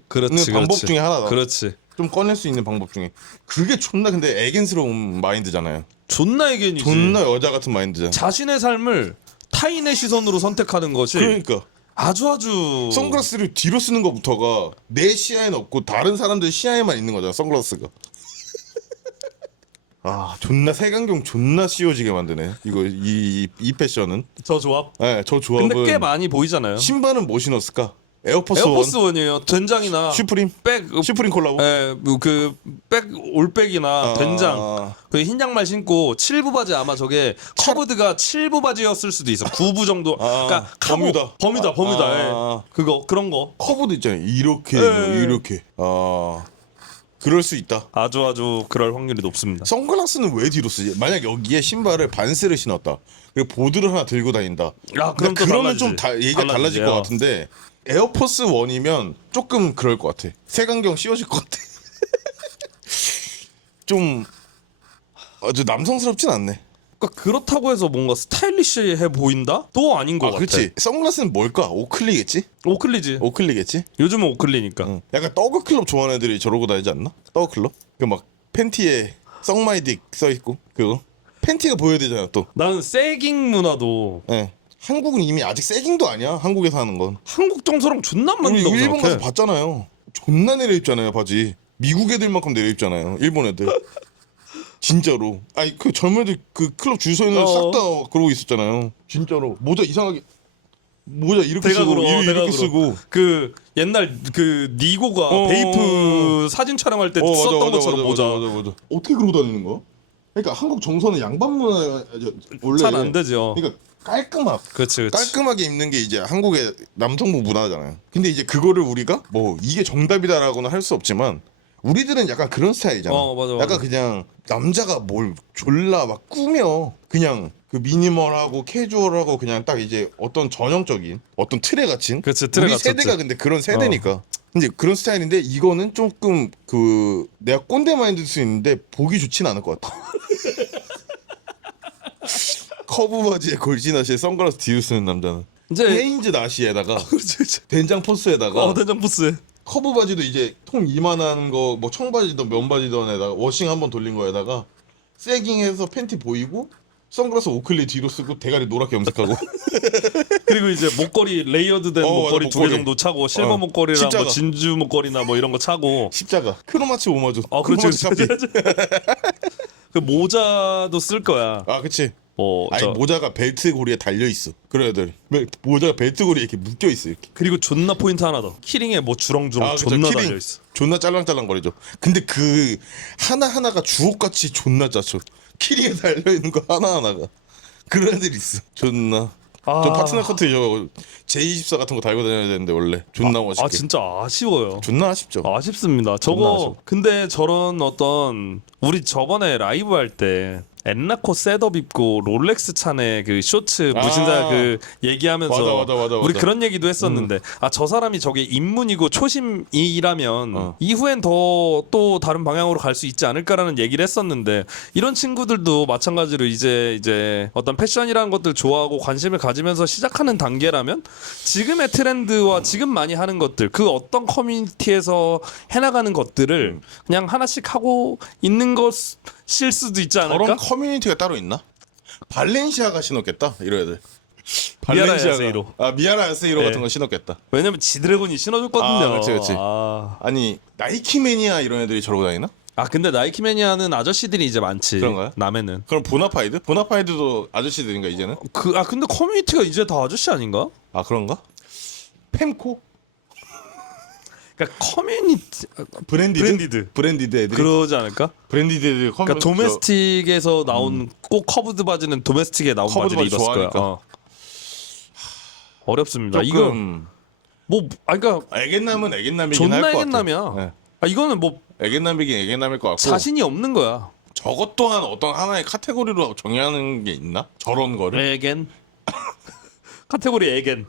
방법 중에 하나다. 그렇지. 좀 꺼낼 수 있는 방법 중에 그게 존나 근데 애견스러운 마인드잖아요. 존나 애견이지. 존나 여자 같은 마인드잖아. 자신의 삶을 타인의 시선으로 선택하는 것이 그러니까 아주 선글라스를 뒤로 쓰는 것부터가 내 시야에는 없고 다른 사람들 시야에만 있는 거잖아. 선글라스가. 아 존나 색안경 존나 씌워지게 만드네. 이거 이 패션은. 저 조합. 네, 저 조합은. 근데 꽤 많이 보이잖아요. 신발은 뭐 신었을까? 에어포스 에어포스 원이에요. 된장이나 슈프림 백 슈프림 콜라보. 그백 올백이나 된장 그 흰 양말 신고 7부 바지 아마 저게 커브드가 7부 바지였을 수도 있어. 9부 정도. 그러니까 버뮤다. 예. 그거 그런 거. 커브도 있잖아요. 이렇게 이렇게. 그럴 수 있다. 아주 그럴 확률이 높습니다. 선글라스는 왜 뒤로 쓰지? 만약 여기에 신발을 반스를 신었다. 그리고 보드를 하나 들고 다닌다. 그럼 또 그러면 달라지지. 좀 얘기가 달라질 것 같은데 에어포스 1이면 조금 그럴 것 같아. 색안경 씌워질 것 같아. 좀 아주 남성스럽진 않네. 그러니까 그렇다고 해서 뭔가 스타일리시해 보인다? 또 아닌 것 같아. 그렇지. 선글라스는 뭘까? 오클리겠지? 오클리지. 오클리겠지? 요즘은 오클리니까. 응. 약간 떠그클럽 좋아하는 애들이 저러고 다니지 않나? 떠그클럽? 그 막 팬티에 썩마이딕 써있고 그거 팬티가 보여야 되잖아 또. 나는 세깅 문화도 예. 한국은 이미 아직 세깅도 아니야. 한국에서 하는 건. 한국 정서랑 존나 안 우리 맞는다고 일본 가서 생각해. 봤잖아요. 존나 내려입잖아요 바지. 미국 애들만큼 내려입잖아요. 일본 애들. 진짜로. 아니 그 젊은 애들 그 클럽 줄 서 있는 애들 싹 다 그러고 있었잖아요. 진짜로. 모자 이상하게 모자 이렇게 대각으로, 쓰고 이렇게 대각으로. 쓰고. 그 옛날 그 니고가 베이프 사진 촬영할 때 썼던 것처럼 모자. 맞아. 어떻게 그러고 다니는 거야? 그러니까 한국 정서는 양반 문화 원래 잘 안 되죠. 그러니까 깔끔하게 그렇지. 깔끔하게 입는 게 이제 한국의 남성부 문화잖아요. 근데 이제 그거를 우리가 뭐 이게 정답이다라고는 할 수 없지만 우리들은 약간 그런 스타일이잖아. 맞아. 약간 그냥 남자가 뭘 졸라 막 꾸며 그냥 그 미니멀하고 캐주얼하고 그냥 딱 이제 어떤 전형적인 어떤 틀에 갇힌. 그치, 틀에 우리 갇혔지. 세대가 근데 그런 세대니까. 이제 그런 스타일인데 이거는 조금 그 내가 꼰대 마인드일 수 있는데 보기 좋진 않을 것 같아. 커브 바지에 걸치나시에 선글라스 뒤로 쓰는 남자는 이제 헤인즈 나시에다가 된장 포스에다가 된장 포스. 커브 바지도 이제 통 이만한 거 뭐 청바지든 면바지든 에다가 워싱 한번 돌린 거에다가 세깅해서 팬티 보이고 선글라스 오클리 뒤로 쓰고 대가리 노랗게 염색하고 그리고 이제 목걸이 레이어드된 목걸이 맞아, 두 개 목걸이. 정도 차고 실버 목걸이랑 십자가. 뭐 진주 목걸이나 뭐 이런 거 차고. 십자가 크로마츠 오마주 그렇지. 크로마츠 카피. 그 모자도 쓸 거야. 그치. 아니 저 모자가 벨트 고리에 달려 있어. 그런 애들 모자가 벨트 고리에 이렇게 묶여 있어 이렇게. 그리고 존나 포인트 하나 더. 키링에 뭐 주렁주렁 그쵸. 존나 키링. 달려 있어. 존나 짤랑짤랑 거리죠. 근데 그 하나하나가 주옥같이 존나 짜쳐. 키링에 달려 있는 거 하나하나가 그런 애들 있어. 존나. 저 파트너 커트 저거 J24 같은 거 달고 다녀야 되는데 원래 존나 멋있게. 진짜 아쉬워요. 존나 아쉽죠. 아쉽습니다. 저거 근데 저런 어떤 우리 저번에 라이브 할 때 엔라코 셋업 입고 롤렉스 차네 그 쇼츠 무신사 그 얘기하면서 맞아. 우리 그런 얘기도 했었는데 저 사람이 저게 입문이고 초심이라면 이후엔 더 또 다른 방향으로 갈 수 있지 않을까라는 얘기를 했었는데 이런 친구들도 마찬가지로 이제 어떤 패션이라는 것들 좋아하고 관심을 가지면서 시작하는 단계라면 지금의 트렌드와 지금 많이 하는 것들 그 어떤 커뮤니티에서 해나가는 것들을 그냥 하나씩 하고 있는 것일 수도 있지 않을까? 저런 커뮤니티가 따로 있나? 발렌시아가 신었겠다 이런 애들. 미아라 야세이로. 미아라 야세이로 네. 같은 거 신었겠다. 왜냐면 지드래곤이 신어줬거든요. 그렇지. 아. 아니 나이키 매니아 이런 애들이 저러고 다니나? 근데 나이키 매니아는 아저씨들이 이제 많지. 그런가요? 남해는. 그럼 보나파이드? 보나파이드도 아저씨들인가 이제는? 근데 커뮤니티가 이제 다 아저씨 아닌가? 그런가? 펜코? 그러니까 커뮤니티 브랜디드 애들이? 그러지 않을까? 브랜디드 애들이 그러니까 도메스틱에서 나온 꼭 커브드 바지는 도메스틱에 나온 커브드 바지를 바지 입었을 거야. 좋아하니까. 어렵습니다. 조금 이거 뭐 그러니까 애견남은 애견남이긴 존나 할 것 같아. 애견남이야. 네. 이거는 뭐 애견남이긴 애견남일 것 같고 자신이 없는 거야. 저것 또한 어떤 하나의 카테고리로 정의하는 게 있나? 저런 거를? 애견. 카테고리 에겐.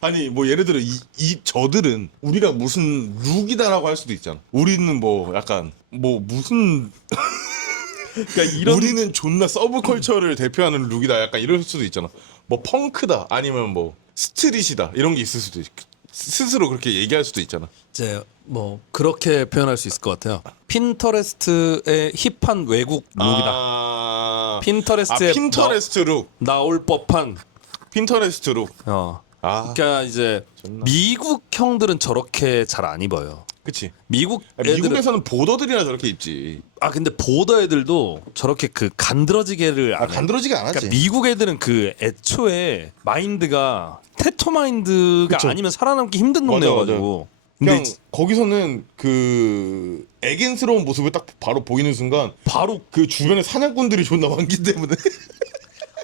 아니 뭐 예를 들어 이 저들은 우리가 무슨 룩이다라고 할 수도 있잖아. 우리는 뭐 약간 뭐 무슨 그러니까 이런 우리는 존나 서브컬처를 대표하는 룩이다 약간 이럴 수도 있잖아. 뭐 펑크다 아니면 뭐 스트릿이다 이런 게 있을 수도 있고 스스로 그렇게 얘기할 수도 있잖아. 이제 뭐 그렇게 표현할 수 있을 것 같아요. 핀터레스트의 힙한 외국 룩이다. 핀터레스트에 핀터레스트 룩. 나올 법한. 핀터레스트 룩. 그러니까 이제 미국 형들은 저렇게 잘 안 입어요. 그치. 미국 애들은 미국에서는 보더들이나 저렇게 입지. 근데 보더 애들도 저렇게 그 간드러지게를 안 해요. 간드러지게 안 하지. 그러니까 미국 애들은 그 애초에 마인드가 테토 마인드가 그쵸. 아니면 살아남기 힘든 맞아, 동네여가지고. 그냥 근데 거기서는 그 애견스러운 모습을 딱 바로 보이는 순간 바로 그 주변에 사냥꾼들이 존나 많기 때문에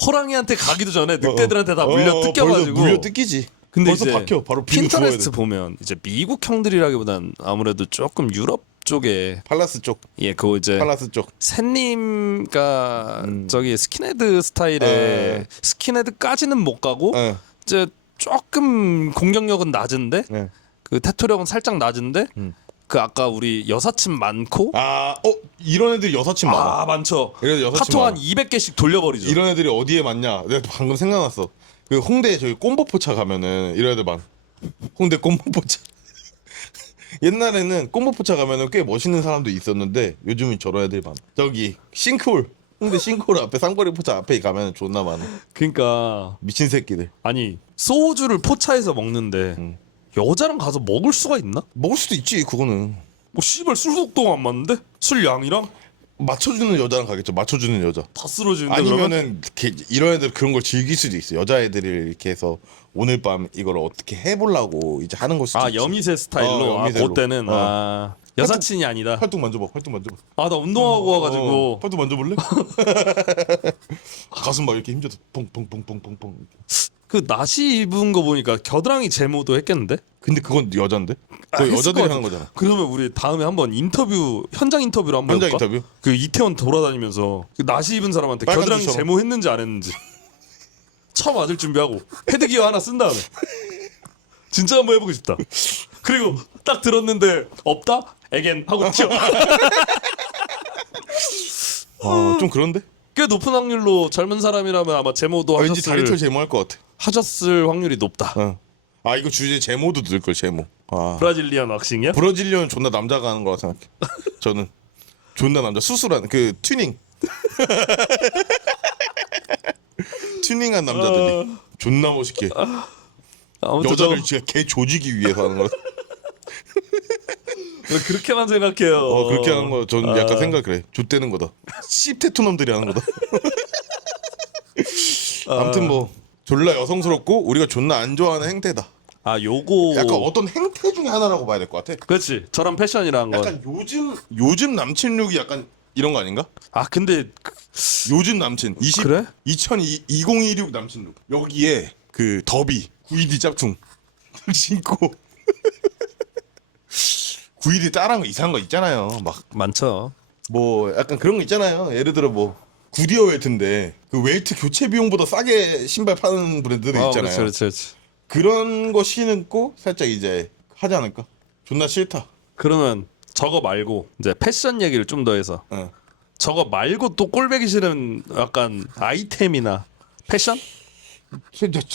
호랑이한테 가기도 전에 늑대들한테 다 물려 벌써 뜯겨가지고. 물려 뜯기지. 근데 벌써 이제 박혀. 바로 비누 핀터레스트 주워야 돼. 보면 이제 미국 형들이라기보단 아무래도 조금 유럽 쪽에 팔라스 쪽. 그거 이제 팔라스 쪽. 샌님가 저기 스킨헤드 스타일의 스킨헤드까지는 못 가고 예. 이제 조금 공격력은 낮은데 예. 그 테토력은 살짝 낮은데 그 아까 우리 여사친 많고 이런 애들이 여사친 많아. 많죠. 이런 여사친 카톡 한 많아. 200개씩 돌려버리죠. 이런 애들이 어디에 많냐? 내가 방금 생각났어. 그 홍대 저기 꼼보포차 가면은 이런 애들 많. 홍대 꼼보포차. 옛날에는 꼼보포차 가면은 꽤 멋있는 사람도 있었는데 요즘은 저런 애들이 많아. 저기 싱크홀. 홍대 싱크홀 앞에 쌍거리 포차 앞에 가면 존나 많아. 그러니까 미친 새끼들. 아니 소주를 포차에서 먹는데 여자랑 가서 먹을 수가 있나? 먹을 수도 있지 그거는. 뭐 씨발 술속도가 안 맞는데? 술 양이랑 맞춰주는 여자랑 가겠죠. 맞춰주는 여자. 다 쓰러지는데 그러면? 아니면은 이런 애들 그런 걸 즐길 수도 있어. 여자애들이 이렇게 해서 오늘 밤 이걸 어떻게 해보려고 이제 하는 걸 수도 있지. 여미새 스타일로. 여미새로. 그때는 여사친이 아니다. 활동 만져봐. 활동 만져봐. 나 운동하고 와가지고 활동 만져볼래? 가슴 막 이렇게 힘줘서 퐁퐁퐁퐁퐁퐁. 그 나시 입은 거 보니까 겨드랑이 제모도 했겠는데? 근데 그건 여잔데? 그거 했을 여자들이 것 하는 같아. 거잖아. 그러면 우리 다음에 한번 현장 인터뷰로 한번 현장 해볼까? 인터뷰? 그 이태원 돌아다니면서 그 나시 입은 사람한테 빨간 겨드랑이 줄처럼. 제모했는지 안 했는지 처 맞을 준비하고 헤드기어 하나 쓴 다음에 진짜 한번 해보고 싶다. 그리고 딱 들었는데 없다? 에겐 하고 튀어. 좀 그런데? 꽤 높은 확률로 젊은 사람이라면 아마 제모도 왠지 다리털 하셨을, 제모할 것 같아. 하셨을 확률이 높다. 이거 주제 제모도 넣을 걸 제모. 브라질리안 왁싱이야? 브라질리언 존나 남자가 하는 거라 생각해. 저는 존나 남자 수술한 그 튜닝. 튜닝한 남자들이 존나 멋있게 아무튼 여자를 진짜 개 조지기 위해서 하는 거. 그렇게만 생각해요. 그렇게 하는 거 저는 약간 생각 그래. 좆되는 거다. 씹 테토 놈들이 하는 거다. 아무튼 뭐 졸라 여성스럽고 우리가 존나 안 좋아하는 행태다. 요거 약간 어떤 행태 중에 하나라고 봐야 될 것 같아. 그렇지. 저런 패션이라는 건. 약간 요즘 남친 룩이 약간 이런 거 아닌가? 근데 요즘 남친 그래? 2026 남친 룩 여기에 그 더비 9ED 짝퉁 신고 9ED 따라한 거 이상한 거 있잖아요. 막 많죠. 뭐 약간 그런 거 있잖아요. 예를 들어 뭐 구디어 웰트인데 그 웰트 교체 비용보다 싸게 신발 파는 브랜드들 있잖아요. 그렇지. 그런 거 신고 살짝 이제 하지 않을까? 존나 싫다. 그러면 저거 말고 이제 패션 얘기를 좀 더 해서 저거 말고 또 꼴배기 싫은 약간 아이템이나 패션?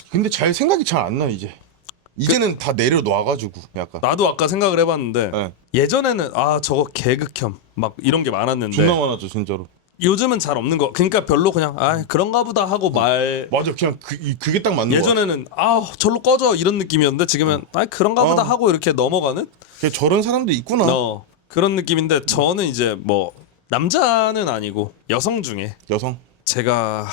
근데 잘 생각이 잘 안 나 이제. 이제는 다 내려놔가지고 약간. 나도 아까 생각을 해봤는데 네. 예전에는 저거 개극혐 막 이런 게 많았는데 존나 많았죠 진짜로. 요즘은 잘 없는 거. 그러니까 별로 그냥 그런가 보다 하고 말. 맞아 그냥 그게 딱 맞는 거야. 예전에는 절로 꺼져 이런 느낌이었는데 지금은 그런가 보다 하고 이렇게 넘어가는 저런 사람도 있구나. 그런 느낌인데 저는 이제 뭐 남자는 아니고 여성 중에 여성 제가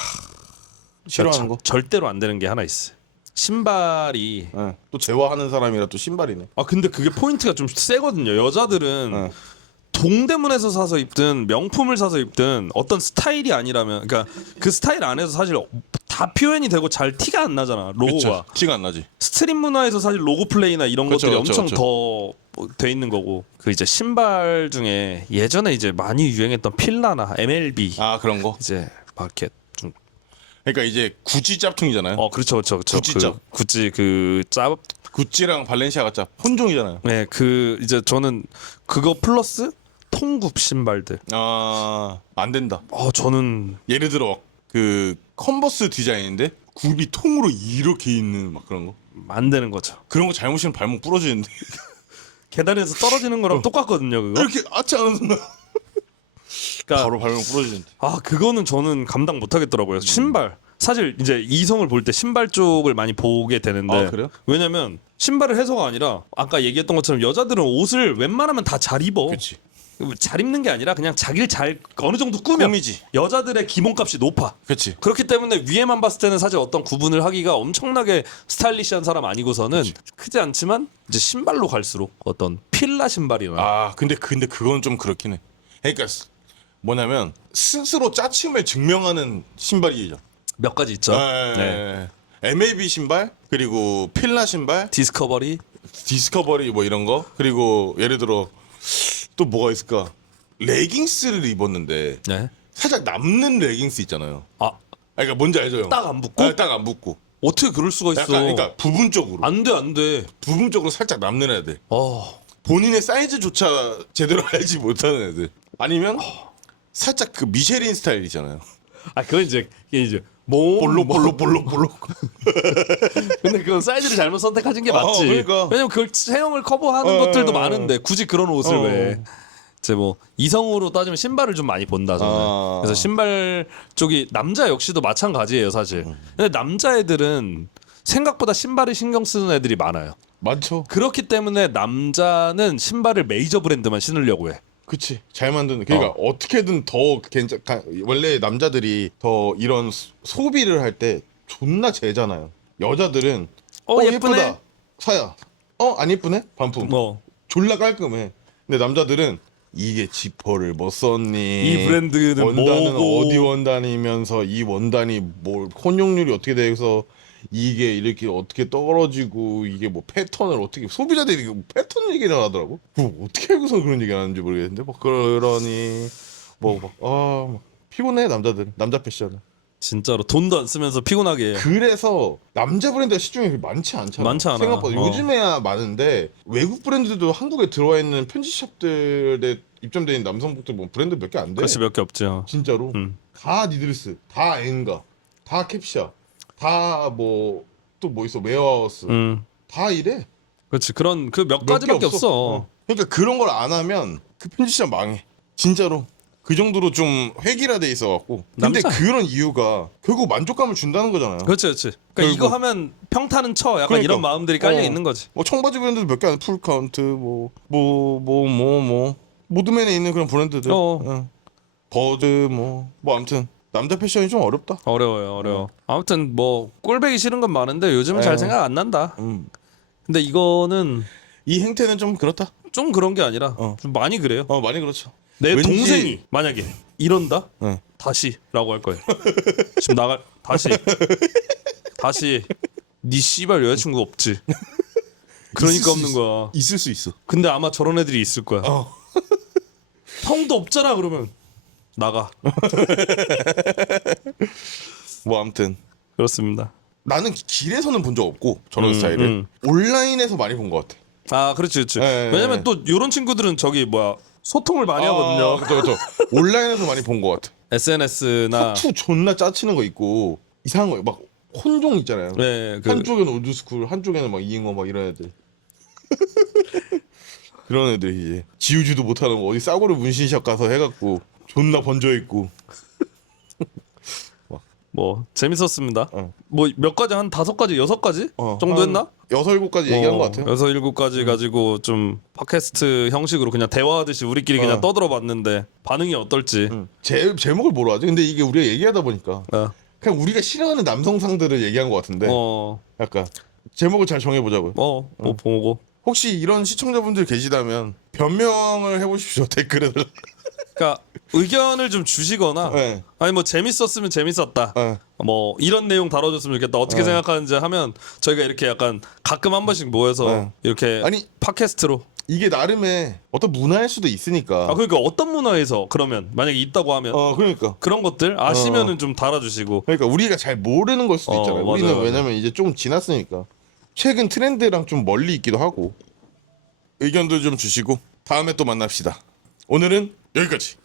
싫어하는 거. 절대로 안 되는 게 하나 있어요. 신발이 또 재화하는 사람이라 또 신발이네. 근데 그게 포인트가 좀 세거든요. 여자들은 동대문에서 사서 입든 명품을 사서 입든 어떤 스타일이 아니라면 그러니까 그 스타일 안에서 사실 다 표현이 되고 잘 티가 안 나잖아. 로고가. 그쵸, 티가 안 나지. 스트릿 문화에서 사실 로고 플레이나 이런 그쵸, 것들이 그쵸, 엄청 그쵸. 더 돼 있는 거고. 그 이제 신발 중에 예전에 이제 많이 유행했던 필라나 MLB 그런 거. 이제 막 이렇게 좀 그러니까 이제 구찌 짭퉁이잖아요. 그렇죠, 그렇죠, 그렇죠. 구찌 짭. 구찌 그 짭. 구찌랑 발렌시아가 짭 혼종이잖아요. 네, 그 이제 저는 그거 플러스 통굽 신발들. 안 된다. 저는 예를 들어 그 컨버스 디자인인데 굽이 통으로 이렇게 있는 막 그런 거. 안 되는 거죠. 그런 거 잘못 신으면 발목 부러지는데 계단에서 떨어지는 거랑 똑같거든요, 그거. 이렇게 아치 않은 순간 그러니까 바로 발목 부러지는데. 그거는 저는 감당 못 하겠더라고요. 신발. 사실 이제 이성을 볼 때 신발 쪽을 많이 보게 되는데 그래요? 왜냐면 신발을 해서가 아니라 아까 얘기했던 것처럼 여자들은 옷을 웬만하면 다 잘 입어. 그렇지. 잘 입는 게 아니라 그냥 자기를 잘 어느 정도 꾸며. 꾸미지. 여자들의 기본값이 높아. 그렇지. 그렇기 때문에 위에만 봤을 때는 사실 어떤 구분을 하기가 엄청나게 스타일리시한 사람 아니고서는 크지 않지만 이제 신발로 갈수록 어떤 필라 신발이나 근데 그건 좀 그렇긴 해. 그러니까 뭐냐면 스스로 짜침을 증명하는 신발이죠. 몇 가지 있죠. 네. MLB 신발 그리고 필라 신발 디스커버리. 디스커버리 뭐 이런 거 그리고 예를 들어 또 뭐가 있을까? 레깅스를 입었는데 네. 살짝 남는 레깅스 있잖아요. 그러니까 뭔지 알죠, 형? 딱 안 붙고? 딱 안 붙고. 어떻게 그럴 수가 있어? 약간 그러니까 부분적으로 안 돼, 안 돼. 부분적으로 살짝 남는 애들. 어. 본인의 사이즈조차 제대로 알지 못하는 애들. 아니면 살짝 그 미쉐린 스타일이잖아요. 그건 이제 뭐 볼록. 근데 그건 사이즈를 잘못 선택하신 게 맞지. 그러니까. 왜냐면 그걸 체형을 커버하는 것들도 많은데 굳이 그런 옷을 왜? 이제 뭐 이성으로 따지면 신발을 좀 많이 본다 저는. 그래서 신발 쪽이 남자 역시도 마찬가지예요 사실. 근데 남자애들은 생각보다 신발에 신경 쓰는 애들이 많아요. 많죠. 그렇기 때문에 남자는 신발을 메이저 브랜드만 신으려고 해. 그치. 잘 만드는. 그러니까 어떻게든 더 원래 남자들이 더 이런 소비를 할 때 존나 재잖아요. 여자들은 예쁘네. 예쁘다. 사야. 안 예쁘네? 반품. 졸라 깔끔해. 근데 남자들은 이게 지퍼를 뭐 썼니? 이 브랜드는 원단은 뭐고? 어디 원단이면서 이 원단이 뭐 혼용률이 어떻게 돼서 이게 이렇게 어떻게 떨어지고 이게 뭐 패턴을 어떻게 소비자들이 뭐 패턴 얘기를 하더라고. 어떻게 알고서 그런 얘기 하는지 모르겠는데 뭐 그러니 막 피곤해 남자들 남자 패션은. 진짜로 돈도 안 쓰면서 피곤하게. 그래서 남자 브랜드가 시중에 많지 않잖아. 많지 않아. 생각보다 요즘에야 많은데 외국 브랜드들도 한국에 들어와 있는 편집샵들에 입점되어 있는 남성복들 뭐 브랜드 몇 개 안 돼. 그렇지 몇 개 없죠. 진짜로 다 니드리스, 다 엔가, 다 캡샤, 다 뭐 또 뭐 있어 웨어하우스 다 이래. 그렇지 그런 그 몇 몇 가지밖에 개 없어. 그러니까 그런 걸 안 하면 그 편집샵 망해. 진짜로. 그 정도로 좀 획일화돼 있어갖고. 근데 그런 이유가 결국 만족감을 준다는 거잖아요. 그렇지. 그러니까 결국. 이거 하면 평타는 쳐. 약간 그러니까. 이런 마음들이 깔려 있는 거지. 뭐 청바지 브랜드도 몇 개 안 돼. 풀카운트 모드맨에 있는 그런 브랜드들. 버드 뭐 아무튼 남자 패션이 좀 어렵다. 어려워요. 아무튼 뭐 꼴배기 싫은 건 많은데 요즘은 잘 생각 안 난다. 근데 이거는 이 행태는 좀 그렇다. 좀 그런 게 아니라 좀 많이 그래요. 많이 그렇죠. 내 왠지- 동생이 만약에 이런다? 응. 다시라고 할 거예요. 지금 다시 네 씨발 여자친구 없지. 그러니까 있을 없는 수 거야. 있을 수 있어. 근데 아마 저런 애들이 있을 거야. 형도 없잖아 그러면 나가. 뭐 아무튼 그렇습니다. 나는 길에서는 본 적 없고 저런 스타일을 온라인에서 많이 본 것 같아. 그렇지. 예, 왜냐면 예. 또 이런 친구들은 저기 뭐야 소통을 많이 하거든요. 그렇죠. 온라인에서 많이 본 것 같아. SNS나 타투 존나 짜치는 거 있고 이상한 거 막 혼종 있잖아요. 네, 한쪽에는 올드스쿨, 한쪽에는 막 이잉어 막 이런 애들. 그런 애들이 이제 지우지도 못하는 거 어디 싸구려 문신샵 가서 해갖고 존나 번져 있고. 뭐 재밌었습니다. 뭐 몇 가지 한 5가지, 6가지 정도 했나? 6-7가지 얘기한 것 같아요. 6-7가지 가지고 좀 팟캐스트 형식으로 그냥 대화하듯이 우리끼리 그냥 떠들어봤는데 반응이 어떨지. 제목을 뭐로 하지? 근데 이게 우리가 얘기하다 보니까 그냥 우리가 싫어하는 남성상들을 얘기한 것 같은데 약간 제목을 잘 정해보자고요. 뭐 보고 혹시 이런 시청자분들 계시다면 변명을 해보십시오. 댓글에 그러니까 의견을 좀 주시거나 네. 아니 뭐 재밌었으면 재밌었다. 네. 뭐 이런 내용 다뤄줬으면 좋겠다. 어떻게 생각하는지 하면 저희가 이렇게 약간 가끔 한 번씩 모여서 네. 이렇게 아니, 팟캐스트로 이게 나름의 어떤 문화일 수도 있으니까. 아 그러니까 어떤 문화에서 그러면 만약에 있다고 하면 그러니까. 그런 것들 아시면은 좀 달아주시고 그러니까 우리가 잘 모르는 걸 수도 있잖아요. 맞아요, 우리는 맞아요. 왜냐면 이제 좀 지났으니까 최근 트렌드랑 좀 멀리 있기도 하고 의견도 좀 주시고 다음에 또 만납시다. 오늘은 여기까지.